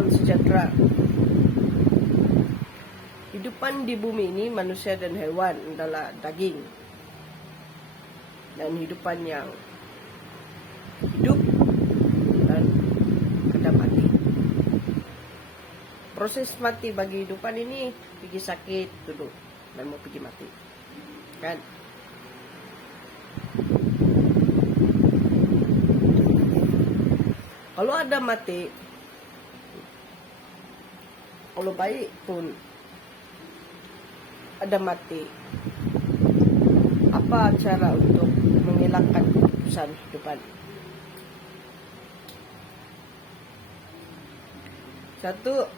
Salam sejahtera. Hidupan di bumi ini manusia dan hewan adalah daging. Dan hidupan yang hidup dan ada mati. Proses mati bagi hidupan ini pergi sakit dulu dan mau pergi mati. Kan? Kalau ada mati, kalau baik pun ada mati, apa cara untuk menghilangkan keputusan hidupan? Satu,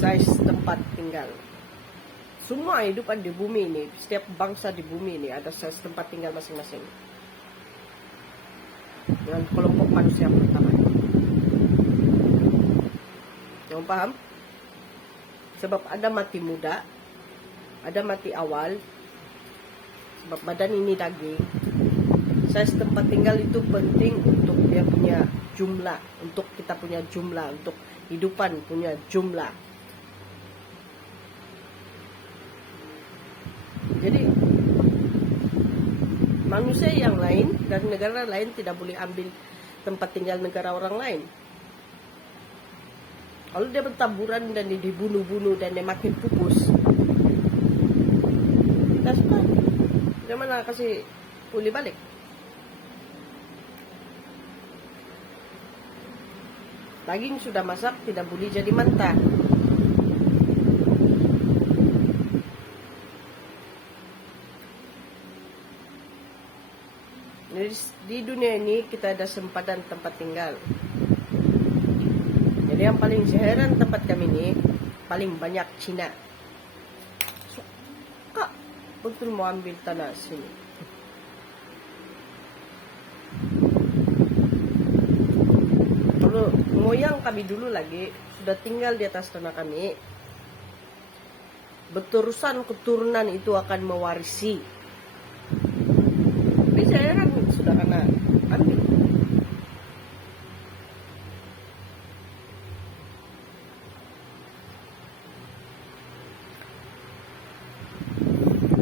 size tempat tinggal. Semua hidupan di bumi ini, setiap bangsa di bumi ini ada size tempat tinggal masing-masing. Dengan kelompok manusia pertama. Yang paham? Sebab ada mati muda, ada mati awal. Sebab badan ini daging. Size tempat tinggal itu penting untuk dia punya jumlah, untuk kita punya jumlah, untuk hidupan punya jumlah. Jadi manusia yang lain dari negara lain tidak boleh ambil tempat tinggal negara orang lain. Kalau dia bertaburan dan dia dibunuh-bunuh dan dia makin pupus, kita suka. Bagaimana kasih pulih balik? Daging sudah masak tidak boleh jadi mentah. Di dunia ini kita ada sempadan tempat tinggal. Jadi yang paling heran tempat kami ini paling banyak Cina. Kak, betul mau ambil tanah sini. Kalau moyang kami dulu lagi sudah tinggal di atas tanah kami, berterusan keturunan itu akan mewarisi. Tapi saya heran sudah kena ambil.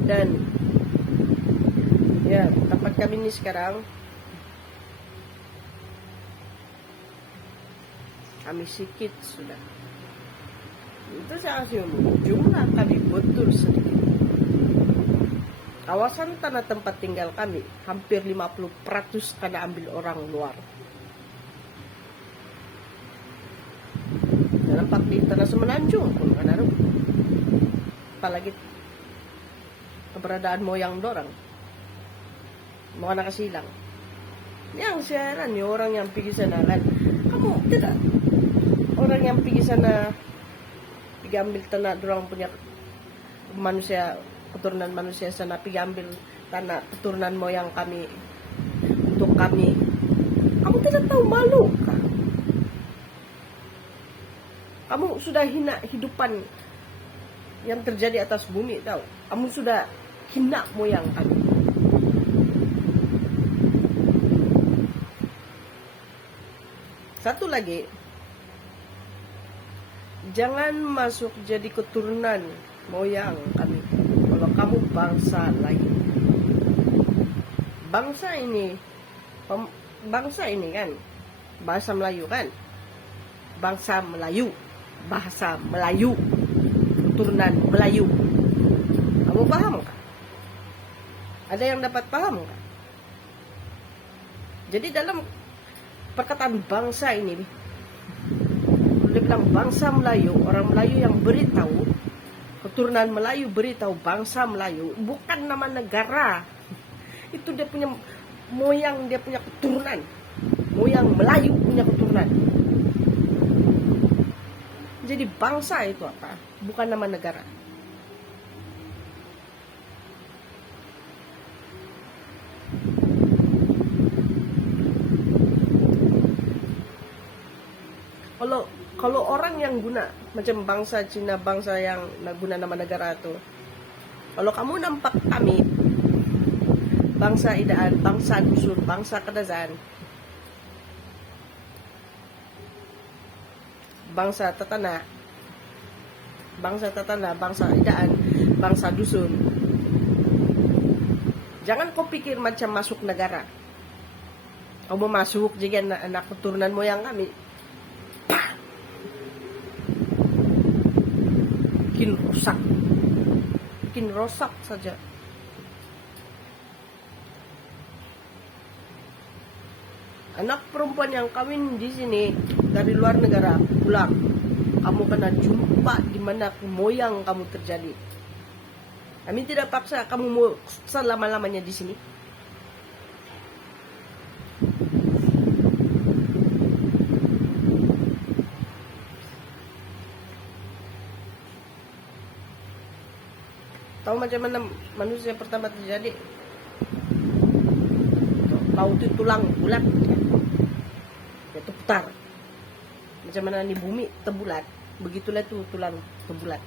Dan ya tempat kami ini sekarang kami sikit sudah. Itu saya kasih umum. Jumlah kami betul sedikit. Kawasan tanah tempat tinggal kami hampir 50% karena ambil orang luar. Dalam di tanah Semenanjung pun kan ada. Apalagi keberadaan moyang dorang. Mau anak kasilang. Yang saya heran nih orang yang pergi sana kan. Kamu tidak. Orang yang pergi sana pergi ambil tanah dorang punya manusia, keturunan manusia sana pergi ambil tanah keturunan moyang kami untuk kami. Kamu tidak tahu malu kah? Kamu sudah hina hidupan yang terjadi atas bumi, tahu? Kamu sudah hina moyang kami. Satu lagi, jangan masuk jadi keturunan moyang kami. Kalau kamu bangsa lain, bangsa ini kan bahasa Melayu kan, bangsa Melayu, bahasa Melayu, keturunan Melayu. Kamu paham kan? Ada yang dapat paham kan? Jadi dalam perkataan bangsa ini, dia bilang bangsa Melayu, orang Melayu yang beritahu, keturunan Melayu beritahu bangsa Melayu, bukan nama negara. Itu dia punya moyang, dia punya keturunan. Moyang Melayu punya keturunan. Jadi bangsa itu apa? Bukan nama negara. Kalau orang yang guna macam bangsa Cina, bangsa yang guna nama negara itu, kalau kamu nampak kami bangsa idaan, bangsa dusun, bangsa kadazan, bangsa tatana, bangsa idaan, bangsa dusun. Jangan kau pikir macam masuk negara. Kau mau masuk juga anak keturunan moyang kami. Bikin rosak saja. Anak perempuan yang kawin di sini dari luar negara pulang, kamu kena jumpa di mana moyang kamu terjadi. Kami tidak paksa kamu mau selama-lamanya di sini. Tahu macam mana manusia pertama terjadi? Tahu itu tulang bulat, itu putar. Macam mana di bumi terbulat, begitulah tuh tulang terbulat.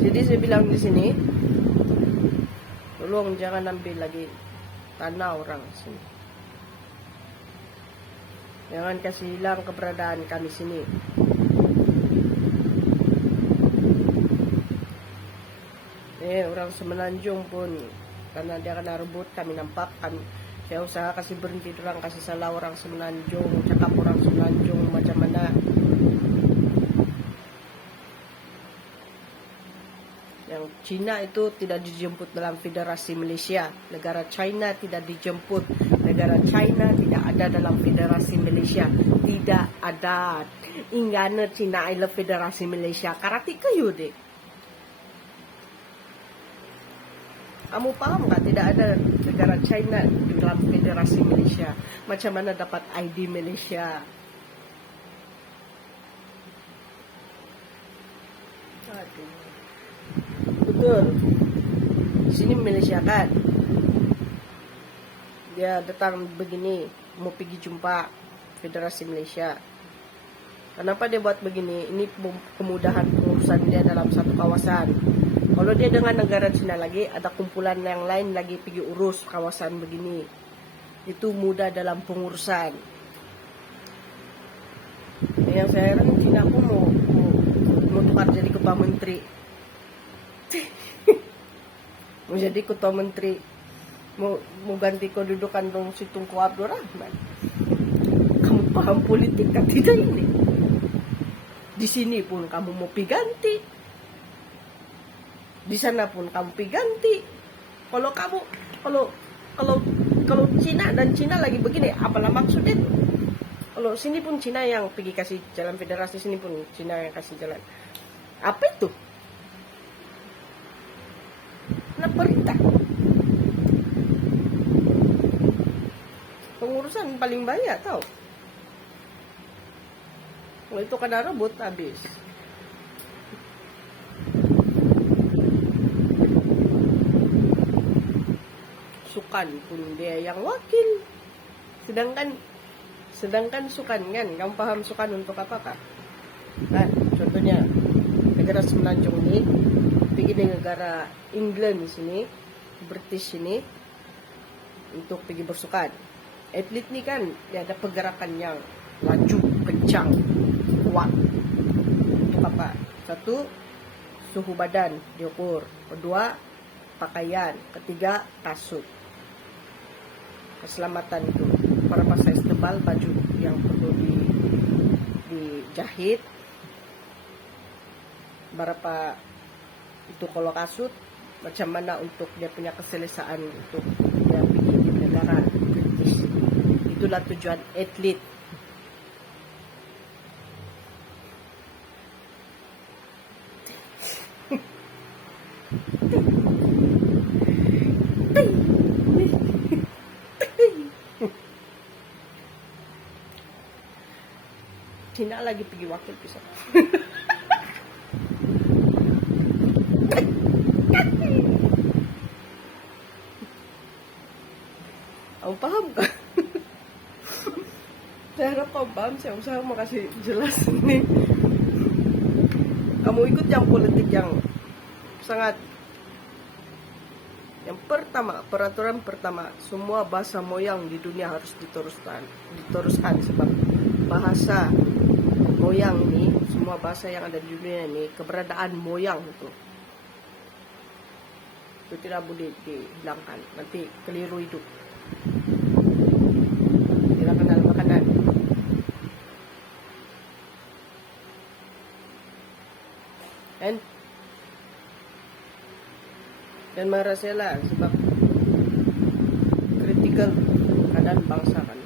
Jadi saya bilang di sini, tolong jangan ambil lagi tanah orang sini. Jangan kasih hilang keberadaan kami sini. Orang Semenanjung pun karena dia kena rebut, kami nampak, saya usaha kasih berhenti orang, kasih salah orang Semenanjung, cakap orang Semenanjung macam mana. Yang Cina itu tidak dijemput dalam Federasi Malaysia. Negara China tidak dijemput. Negara China tidak ada dalam Federasi Malaysia. Tidak ada. Ingana Cina adalah Federasi Malaysia. Karati kayu deh. Kamu paham nggak? Tidak ada negara China di dalam Federasi Malaysia. Macam mana dapat ID Malaysia? Aduh. Betul. Di sini Malaysia kan. Dia datang begini, mau pergi jumpa Federasi Malaysia. Kenapa dia buat begini? Ini kemudahan pengurusan dia dalam satu kawasan. Kalau dia dengan negara Cina lagi, ada kumpulan yang lain lagi pergi urus kawasan begini. Itu mudah dalam pengurusan. Yang saya heran, Cina pun mau tukar jadi ketua menteri. Mau jadi ketua menteri, mau ganti kedudukan dong si Tunku Abdul Rahman. Kamu paham politik kan tidak ini? Di sini pun kamu mau piganti, di sana pun kamu piganti. Kalau Cina dan Cina lagi begini, apalah maksudnya? Kalau sini pun Cina yang pergi kasih jalan federasi, sini pun Cina yang kasih jalan. Apa itu? Nah, perintah pengurusan paling banyak tau. Kalau itu kena rebut habis. Sukan pun dia yang wakil. Sedangkan Sukan kan, kamu paham Sukan untuk apa kak? Nah, contohnya negara Semenanjung ini pergi di negara England sini, British sini untuk pergi bersukan. Atlet ni kan dia ada pergerakan yang laju, kencang, kuat. Untuk apa? Satu, suhu badan diukur. Kedua, pakaian. Ketiga, kasut. Keselamatan itu. Berapa size tebal baju yang perlu dijahit. Berapa itu kalau kasut, macam mana untuk dia punya keselesaan untuk dia pergi di negara British. Itulah tujuan atlet. Cina lagi pergi wakil pisau. Ang paham ka. Saya harap kau paham, saya usaha makasih jelas nih. Kamu ikut yang politik yang sangat. Yang pertama, peraturan pertama, semua bahasa moyang di dunia harus diteruskan sebab bahasa moyang nih, semua bahasa yang ada di dunia ini, keberadaan moyang itu tidak boleh dihilangkan, nanti keliru hidup. Tidak kenal makanan. Dan marah saya lah sebab kritikal keadaan bangsa kan.